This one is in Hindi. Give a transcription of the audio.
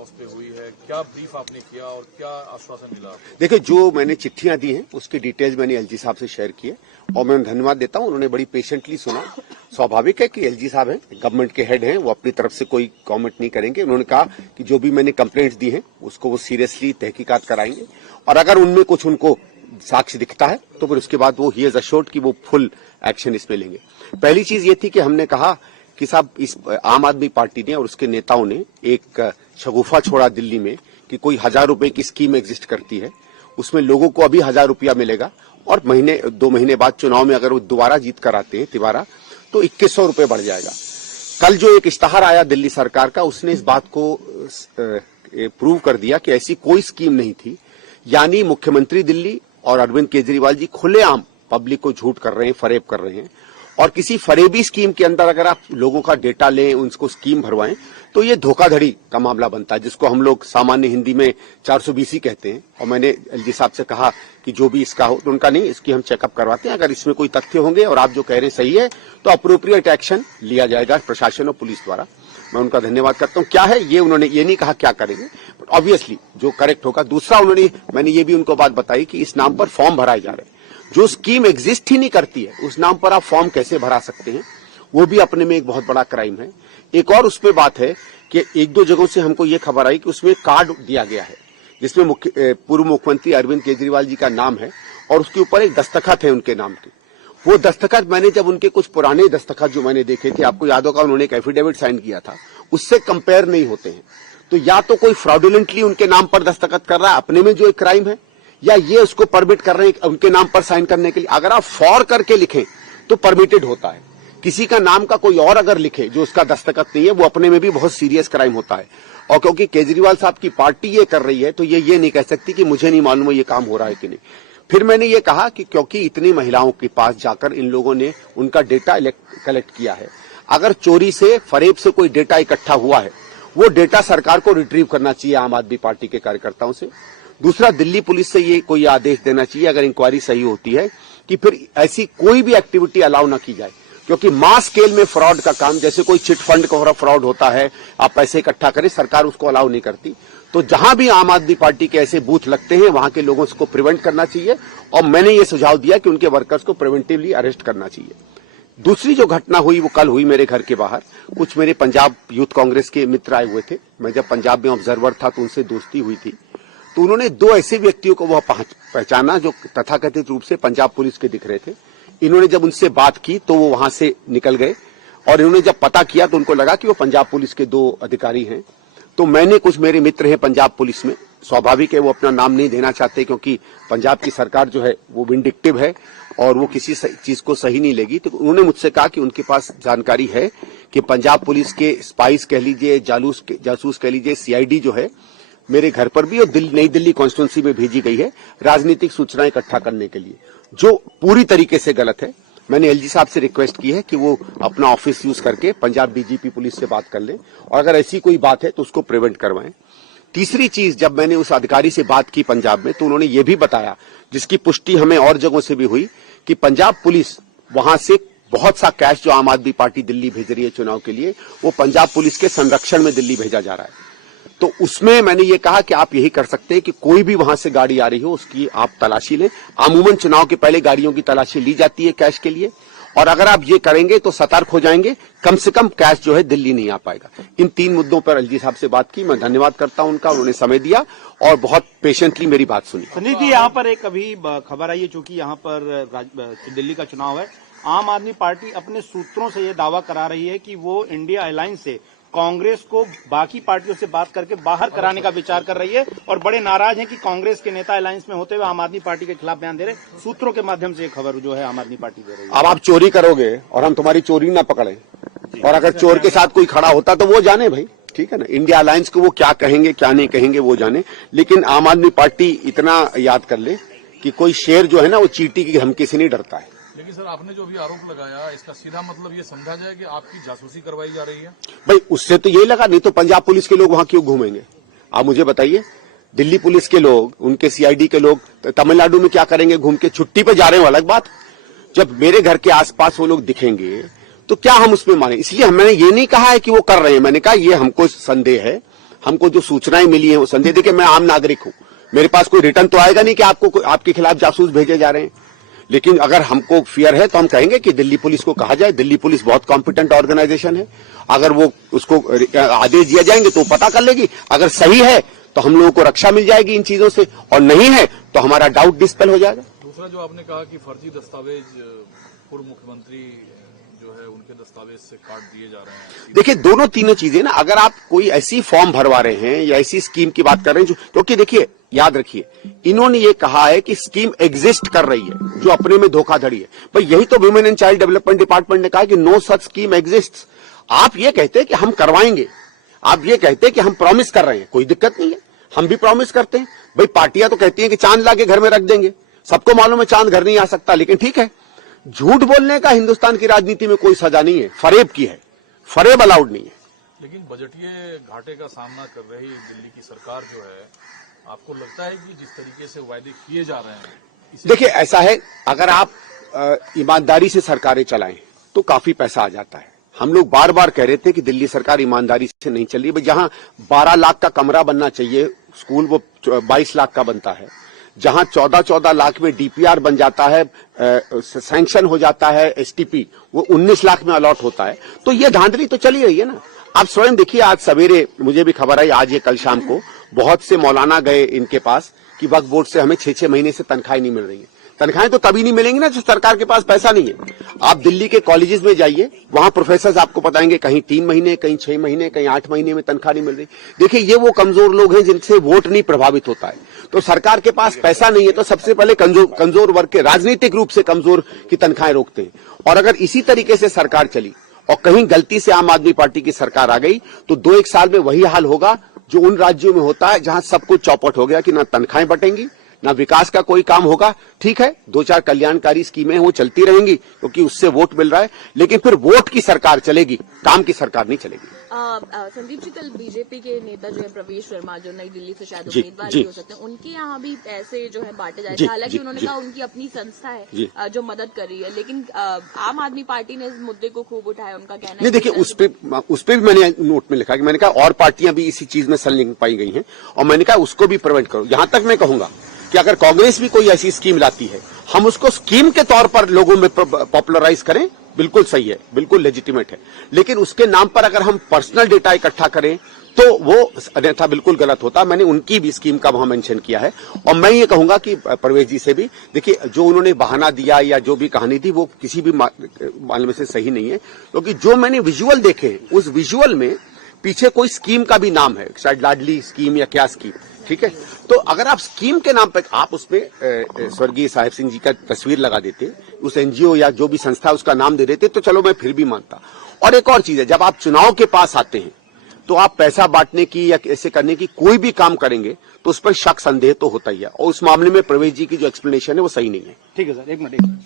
हाउस पे हुई है, क्या ब्रीफ आपने किया और क्या आश्वासन मिला आपको? देखिए, जो मैंने चिट्ठियां दी हैं उसकी डिटेल्स मैंने एलजी साहब से शेयर की है और मैं धन्यवाद देता हूं, उन्होंने बड़ी पेशेंटली सुना। स्वाभाविक है कि एलजी साहब हैं, गवर्नमेंट के हेड हैं, वो अपनी तरफ से कोई कमेंट नहीं करेंगे। उन्होंने कहा कि जो भी मैंने कंप्लेंट्स दी हैं उसको वो सीरियसली तहकीकात कराएंगे और अगर उनमें कुछ उनको साक्ष्य दिखता है तो फिर उसके बाद वो ही इज अश्योर्ड कि वो फुल एक्शन इसमें लेंगे। पहली चीज ये थी कि हमने कहा कि साहब इस आम आदमी पार्टी ने और उसके नेताओं ने एक शगुफा छोड़ा दिल्ली में कि कोई 1000 रुपए की स्कीम एग्जिस्ट करती है, उसमें लोगों को अभी 1000 रुपया मिलेगा और 2 महीने बाद चुनाव में अगर वो दोबारा जीत कर आते हैं तिबारा तो 2100 रुपए बढ़ जाएगा। कल जो एक इश्तहार आया दिल्ली सरकार का, उसने इस बात को प्रूव कर दिया कि ऐसी कोई स्कीम नहीं थी। यानी मुख्यमंत्री दिल्ली और अरविंद केजरीवाल जी खुलेआम पब्लिक को झूठ कर रहे हैं, फरेब कर रहे हैं और किसी फरेबी स्कीम के अंदर अगर आप लोगों का डेटा लें, उनको स्कीम भरवाएं तो ये धोखाधड़ी का मामला बनता है, जिसको हम लोग सामान्य हिंदी में 420 कहते हैं। और मैंने एलजी साहब से कहा कि जो भी इसका हो, तो उनका नहीं, इसकी हम चेकअप करवाते हैं, अगर इसमें कोई तथ्य होंगे और आप जो कह रहे हैं सही है तो अप्रोप्रिएट एक्शन लिया जाएगा प्रशासन और पुलिस द्वारा। मैं उनका धन्यवाद करता हूं। क्या है ये, उन्होंने ये नहीं कहा क्या करेंगे, बट ऑब्वियसली जो करेक्ट होगा। दूसरा, मैंने ये भी उनको बात बताई कि इस नाम पर फॉर्म भराए जा रहे हैं, जो स्कीम एग्जिस्ट ही नहीं करती है उस नाम पर आप फॉर्म कैसे भरा सकते हैं, वो भी अपने में एक बहुत बड़ा क्राइम है। एक और उसमें बात है कि 1-2 जगहों से हमको ये खबर आई कि उसमें कार्ड दिया गया है जिसमें पूर्व मुख्यमंत्री अरविंद केजरीवाल जी का नाम है और उसके ऊपर एक दस्तखत है उनके नाम के। वो दस्तखत मैंने जब उनके कुछ पुराने दस्तखत जो मैंने देखे थे, आपको याद होगा उन्होंने एक एफिडेविट साइन किया था, उससे कंपेयर नहीं होते हैं। तो या तो कोई फ्रॉडुलेंटली उनके नाम पर दस्तखत कर रहा है अपने में जो एक क्राइम है, या ये उसको परमिट कर रहे हैं उनके नाम पर साइन करने के लिए। अगर आप फॉर करके लिखें तो परमिटेड होता है, किसी का नाम का कोई और अगर लिखे जो उसका दस्तखत नहीं है, वो अपने में भी बहुत सीरियस क्राइम होता है। और क्योंकि केजरीवाल साहब की पार्टी ये कर रही है तो ये नहीं कह सकती कि मुझे नहीं मालूम है ये काम हो रहा है कि नहीं। फिर मैंने ये कहा कि क्योंकि इतनी महिलाओं के पास जाकर इन लोगों ने उनका डेटा कलेक्ट किया है, अगर चोरी से फरेब से कोई डेटा इकट्ठा हुआ है, वो डेटा सरकार को रिट्रीव करना चाहिए आम आदमी पार्टी के कार्यकर्ताओं से। दूसरा, दिल्ली पुलिस से ये कोई आदेश देना चाहिए अगर इंक्वायरी सही होती है कि फिर ऐसी कोई भी एक्टिविटी अलाउ ना की जाए, क्योंकि मास स्केल में फ्रॉड का काम, जैसे कोई चिट फंड का फ्रॉड होता है, आप पैसे इकट्ठा करें, सरकार उसको अलाउ नहीं करती। तो जहां भी आम आदमी पार्टी के ऐसे बूथ लगते हैं वहां के लोगों को प्रिवेंट करना चाहिए और मैंने ये सुझाव दिया कि उनके वर्कर्स को प्रिवेंटिवली अरेस्ट करना चाहिए। दूसरी जो घटना हुई वो कल हुई मेरे घर के बाहर। कुछ मेरे पंजाब यूथ कांग्रेस के मित्र आए हुए थे, मैं जब पंजाब में ऑब्जर्वर था तो उनसे दोस्ती हुई थी। तो उन्होंने 2 ऐसे व्यक्तियों को वह पहचाना जो तथाकथित रूप से पंजाब पुलिस के दिख रहे थे। इन्होंने जब उनसे बात की तो वो वहां से निकल गए और इन्होंने जब पता किया तो उनको लगा कि वो पंजाब पुलिस के 2 अधिकारी हैं। तो मैंने, कुछ मेरे मित्र हैं पंजाब पुलिस में, स्वाभाविक है वो अपना नाम नहीं देना चाहते क्योंकि पंजाब की सरकार जो है वो विंडिक्टिव है और वो किसी चीज को सही नहीं लेगी। तो उन्होंने मुझसे कहा कि उनके पास जानकारी है कि पंजाब पुलिस के स्पाइस कह लीजिए, जासूस कह लीजिए, सीआईडी जो है मेरे घर पर भी और नई दिल्ली कॉन्स्टिट्यूंसी में भेजी गई है राजनीतिक सूचनाएं इकट्ठा करने के लिए, जो पूरी तरीके से गलत है। मैंने एलजी साहब से रिक्वेस्ट की है कि वो अपना ऑफिस यूज करके पंजाब डीजीपी पुलिस से बात कर लें और अगर ऐसी कोई बात है तो उसको प्रिवेंट करवाएं। तीसरी चीज, जब मैंने उस अधिकारी से बात की पंजाब में तो उन्होंने ये भी बताया, जिसकी पुष्टि हमें और जगहों से भी हुई, कि पंजाब पुलिस वहां से बहुत सा कैश जो आम आदमी पार्टी दिल्ली भेज रही है चुनाव के लिए, वो पंजाब पुलिस के संरक्षण में दिल्ली भेजा जा रहा है। तो उसमें मैंने ये कहा कि आप यही कर सकते हैं कि कोई भी वहां से गाड़ी आ रही हो उसकी आप तलाशी लें। अमूमन चुनाव के पहले गाड़ियों की तलाशी ली जाती है कैश के लिए, और अगर आप ये करेंगे तो सतर्क हो जाएंगे, कम से कम कैश जो है दिल्ली नहीं आ पाएगा। इन 3 मुद्दों पर एलजी साहब से बात की, मैं धन्यवाद करता हूं उनका, उन्होंने समय दिया और बहुत पेशेंटली मेरी बात सुनी। सुनील जी, यहाँ पर एक अभी खबर आई है, चूंकि यहाँ पर दिल्ली का चुनाव है, आम आदमी पार्टी अपने सूत्रों से ये दावा करा रही है कि वो इंडिया अलायंस से कांग्रेस को बाकी पार्टियों से बात करके बाहर कराने का विचार कर रही है और बड़े नाराज हैं कि कांग्रेस के नेता अलायंस में होते हुए आम आदमी पार्टी के खिलाफ बयान दे रहे। सूत्रों के माध्यम से ये खबर जो है आम आदमी पार्टी दे रही है। अब आप चोरी करोगे और हम तुम्हारी चोरी ना पकड़े, और अगर चोर के साथ कोई खड़ा होता तो वो जाने भाई, ठीक है ना। इंडिया अलायंस को वो क्या कहेंगे क्या नहीं कहेंगे वो जाने, लेकिन आम आदमी पार्टी इतना याद कर ले कि कोई शेर जो है ना वो चींटी की धमकी से नहीं डरता है। लेकिन सर, आपने जो भी आरोप लगाया इसका सीधा मतलब ये समझा जाए कि आपकी जासूसी करवाई जा रही है? भाई उससे तो यही लगा, नहीं तो पंजाब पुलिस के लोग वहां क्यों घूमेंगे? आप मुझे बताइए, दिल्ली पुलिस के लोग, उनके सीआईडी के लोग तमिलनाडु में क्या करेंगे घूम के? छुट्टी पे जा रहे हो अलग बात, जब मेरे घर के आसपास वो लोग दिखेंगे तो क्या हम उसमें माने? इसलिए मैंने ये नहीं कहा है कि वो कर रहे हैं, मैंने कहा ये हमको संदेह है, हमको जो सूचनाएं मिली हैं वो संदेह, देखिए मैं आम नागरिक हूं, मेरे पास कोई रिटर्न तो आएगा नहीं कि आपके खिलाफ जासूस भेजे जा रहे हैं, लेकिन अगर हमको फियर है तो हम कहेंगे कि दिल्ली पुलिस को कहा जाए। दिल्ली पुलिस बहुत कॉम्पिटेंट ऑर्गेनाइजेशन है, अगर वो उसको आदेश दिया जाएंगे तो पता कर लेगी, अगर सही है तो हम लोगों को रक्षा मिल जाएगी इन चीजों से, और नहीं है तो हमारा डाउट डिस्पेल हो जाएगा। दूसरा जो आपने कहा कि फर्जी दस्तावेज पूर्व मुख्यमंत्री जो है उनके दस्तावेज से काट दिए जा रहे हैं, देखिए दोनों तीनों चीजें ना, अगर आप कोई ऐसी फॉर्म भरवा रहे हैं या ऐसी स्कीम की बात कर रहे हैं जो, क्योंकि देखिए याद रखिए इन्होंने ये कहा है कि स्कीम एग्जिस्ट कर रही है, जो अपने में धोखाधड़ी है। भाई यही तो women and child development department ने कहा कि नो सच स्कीम एग्जिस्ट। आप ये कहते हैं कि हम करवाएंगे, आप ये कहते हैं कि हम प्रॉमिस कर रहे हैं, कोई दिक्कत नहीं है, हम भी प्रॉमिस करते हैं। भाई पार्टियां तो कहती हैं कि चांद लाके घर में रख देंगे, सबको मालूम है चांद घर नहीं आ सकता, लेकिन ठीक है, झूठ बोलने का हिंदुस्तान की राजनीति में कोई सजा नहीं है, फरेब की है, फरेब अलाउड नहीं है। लेकिन बजटीय घाटे का सामना कर रही दिल्ली की सरकार जो है, आपको लगता है कि जिस तरीके से वायदे किए जा रहे हैं, देखिए ऐसा है, अगर आप ईमानदारी से सरकारें चलाएं तो काफी पैसा आ जाता है। हम लोग बार बार कह रहे थे कि दिल्ली सरकार ईमानदारी से नहीं चल रही। जहां 12 लाख का कमरा बनना चाहिए स्कूल, वो 22 लाख का बनता है। जहां 14-14 लाख में डीपीआर बन जाता है, सैंक्शन हो जाता है एसटीपी, वो 19 लाख में अलॉट होता है। तो ये धांधली तो चली रही है ना। आप स्वयं देखिए, आज सवेरे मुझे भी खबर आई, आज ये कल शाम को बहुत से मौलाना गए इनके पास कि वक्फ बोर्ड से हमें 6-6 महीने से तनख्वाहें नहीं मिल रही है। तनख्वाहें तो तभी नहीं मिलेंगी ना जब सरकार के पास पैसा नहीं है। आप दिल्ली के कॉलेजेस में जाइए, वहां प्रोफेसर आपको बताएंगे कहीं 3 महीने, कहीं 6 महीने, कहीं 8 महीने में तनख्वाह नहीं मिल रही। देखिए ये वो कमजोर लोग हैं जिनसे वोट नहीं प्रभावित होता है। तो सरकार के पास पैसा नहीं है तो सबसे पहले कमजोर वर्ग के, राजनीतिक रूप से कमजोर की तनख्वाहें रोकते हैं। और अगर इसी तरीके से सरकार चली और कहीं गलती से आम आदमी पार्टी की सरकार आ गई तो 2-1 साल में वही हाल होगा जो उन राज्यों में होता है जहां सब कुछ चौपट हो गया कि ना तनख्वाहें बटेंगी, ना विकास का कोई काम होगा। ठीक है, 2-4 कल्याणकारी स्कीमें वो चलती रहेंगी क्योंकि उससे वोट मिल रहा है, लेकिन फिर वोट की सरकार चलेगी, काम की सरकार नहीं चलेगी। संदीप जी, कल बीजेपी के नेता जो है प्रवेश वर्मा, जो नई दिल्ली से शायद उम्मीदवार भी हो सकते हैं, उनके यहाँ भी पैसे जो है बांटे जाए। हालांकि उन्होंने कहा उनकी अपनी संस्था है जो मदद कर रही है, लेकिन आम आदमी पार्टी ने इस मुद्दे को खूब उठाया। उनका कहना है, नहीं देखिए उस पे भी मैंने नोट में लिखा कि मैंने कहा और पार्टियां भी इसी चीज में संलिग्न पाई गई हैं, और मैंने कहा उसको भी प्रिवेंट करो। यहां तक मैं कहूंगा कि अगर कांग्रेस भी कोई ऐसी स्कीम लाती है, हम उसको स्कीम के तौर पर लोगों में पॉपुलराइज करें, बिल्कुल सही है, बिल्कुल लेजिटिमेट है। लेकिन उसके नाम पर अगर हम पर्सनल डेटा इकट्ठा करें तो वो अन्यथा बिल्कुल गलत होता। मैंने उनकी भी स्कीम का वहां मेंशन किया है। और मैं ये कहूंगा कि प्रवेश जी से भी, देखिए जो उन्होंने बहाना दिया या जो भी कहानी थी वो किसी भी मामले में से सही नहीं है, क्योंकि जो मैंने विजुअल देखे उस विजुअल में पीछे कोई स्कीम का भी नाम है, शायद लाडली स्कीम या क्या स्कीम, ठीक है। तो अगर आप स्कीम के नाम पर आप उसमें स्वर्गीय साहिब सिंह जी का तस्वीर लगा देते, उस एनजीओ या जो भी संस्था उसका नाम दे देते, तो चलो मैं फिर भी मानता। और एक और चीज है, जब आप चुनाव के पास आते हैं तो आप पैसा बांटने की या ऐसे करने की कोई भी काम करेंगे तो उस पर शक संदेह तो होता ही है, और उस मामले में प्रवेश जी की जो एक्सप्लेनेशन है वो सही नहीं है। ठीक है सर, एक मिनट।